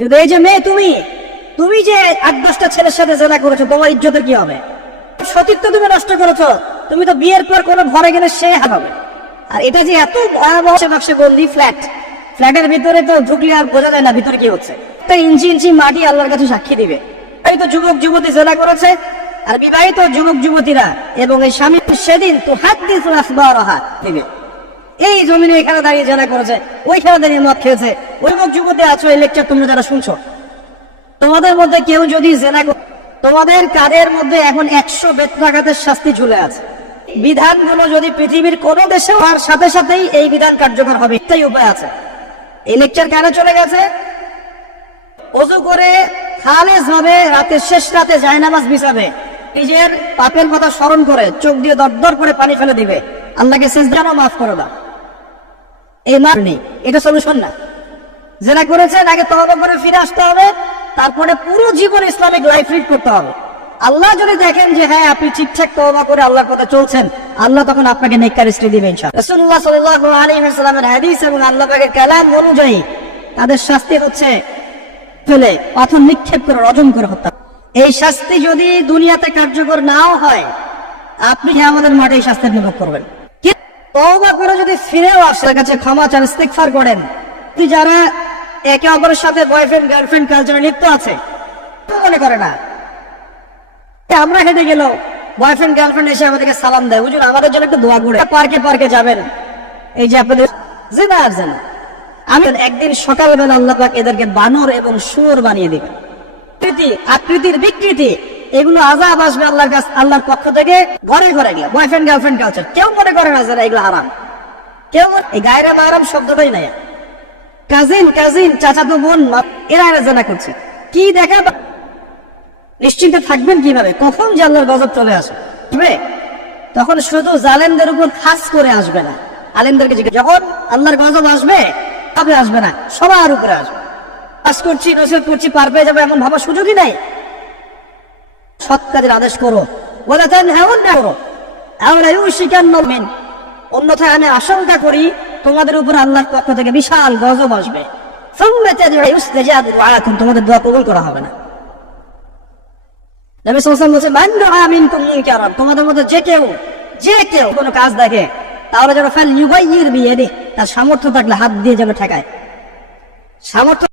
কিন্তু এই যে মেয়ে, তুমি তুমি যে 8-10টা ছেলের সাথে জেনা করেছো, তোমার ইজ্জতের কি হবে? সতীত্ব তুমি নষ্ট করেছো। তুমি তো বিয়ের পর কোনো ঘরে গেলে সে হবে। আর এটা যে এত ভয়াবহ নকশে বন্দি ফ্ল্যাটের ভিতরে তো ঢুকলে আর বোঝা যায় না ভিতরে কি হচ্ছে। একটা ইঞ্চি ইঞ্চি মাটি আল্লাহর কাছে সাক্ষী দিবে। এই তো যুবক যুবতী জেনা করেছে, আর বিবাহিত যুবক যুবতীরা এবং এই স্বামী সেদিন তো হাত দিয়ে দিবে। এই জমিনে এখানে দাঁড়িয়ে জেনা করেছে, ওইখানে দাঁড়িয়ে মদ খেয়েছে। ওই যুবক যুবতী আছো, এই লেকচার তোমরা যারা শুনছো, তোমাদের মধ্যে কেউ যদি জেনা, তোমাদের কাদের মধ্যে এখন 100 বেত্রাঘাতের শাস্তি ঝুলে আছে। বিধানগুলো যদি পৃথিবীর কোন দেশে হওয়ার সাথে সাথেই এই বিধান কার্যকর হবে, একটাই উপায় আছে। এই লেকচার কেন চলে গেছে? ওযু করে খালেস ভাবে রাতের শেষ রাতে জায়নামাজ বিছাবে, নিজের পাপের কথা স্মরণ করে চোখ দিয়ে দরদর করে পানি ফেলে দিবে, আল্লাহকে সিজদাও মাফ করে দাও। এই মাফ নেই, এটা সলিউশন না। জেনা করেছেন, আগে তওবা করে ফিরে আসতে হবে, তারপরে পুরো জীবন ইসলামিক লাইফ লিড করতে হবে। আল্লাহ যদি দেখেন যে হ্যাঁ আপনি ঠিকঠাক তওবা করে আল্লাহর পথে চলছেন, আল্লাহ তখন আপনাকে নেককার স্ত্রী দিবেন ইনশাআল্লাহ। রাসূলুল্লাহ সাল্লাল্লাহু আলাইহি ওয়াসাল্লামের হাদিস এবং আল্লাহ পাকের কালাম অনুযায়ী তাদের শাস্তি হচ্ছে ফেলে পাথর নিক্ষেপ করে রজম করে হত্যা। এই শাস্তি যদি দুনিয়াতে কার্যকর নাও হয়, আপনি আমাদের মাঠে এই শাস্তির নিভোগ করবেন। তওবা করে যদি ফিরেও আসে, কাছে ক্ষমা চান, ইস্তিগফার করেন। যারা একে অপরের সাথে বয়ফ্রেন্ড গার্লফ্রেন্ড কালচারে লিপ্ত আছে, মনে করে না আমরা হেঁটে গেল, বয়ফ্রেন্ড গার্লফ্রেন্ড এসে আমাদেরকে সালাম দেয়, হুজুর আমাদের জন্য একটু দোয়া করে। পার্কে পার্কে যাবেন, এই যে আপনাদের জিনা আর জানা, আমি একদিন সকালবেলা আল্লাহ পাক এদেরকে বানর এবং শুয়োর বানিয়ে দিবেন। আকৃতির বিকৃতি, এগুলো আযাব আসবে আল্লাহর কাছে, আল্লাহর পক্ষ থেকে। ঘরে ঘরে গেলে বয়ফ্রেন্ড গার্লফ্রেন্ড কালচার কেউ মনে করে না যারা এগুলো হারাম, কেউ এই গায়রা মাহরাম শব্দটাই নাই। কাজিন কাজিন চাচাতো বোন এরা জানা করছে, কি দেখা নিশ্চিন্তে থাকবেন কিভাবে? কখন যে আল্লাহর গজব চলে আসবে, তখন শুধু জালেমদের উপর খাস করে আসবে না, আলেমদেরকে যখন আল্লাহর গজব আসবে তবে আসবে না, সবার উপরে আসবে। কাজ করছি, নসিহত করছি, পার পেয়ে যাবে এমন ভাবার সুযোগই নাই। সৎ কাজের আদেশ করো, ওয়ালা তানহাউনা করো, আওলা ইউশিকান্না মিন, অন্যথায় আমি আশঙ্কা করি তোমাদের উপর আল্লাহর পক্ষ থেকে বিশাল গজব আসবে। তোমাদের দোয়া কবুল করা হবে না। নবী সাল্লাল্লাহু আলাইহি ওয়াসাল্লাম বলেছেন, মান রাআ মিনকুম মুনকারান, তোমাদের মধ্যে যে কেউ কোনো কাজ দেখে, তাহলে যেন ফাল ইউগাইয়ির বিয়াদিহি, তার সামর্থ্য থাকলে হাত দিয়ে যেন ঠেকায়। সামর্থ্য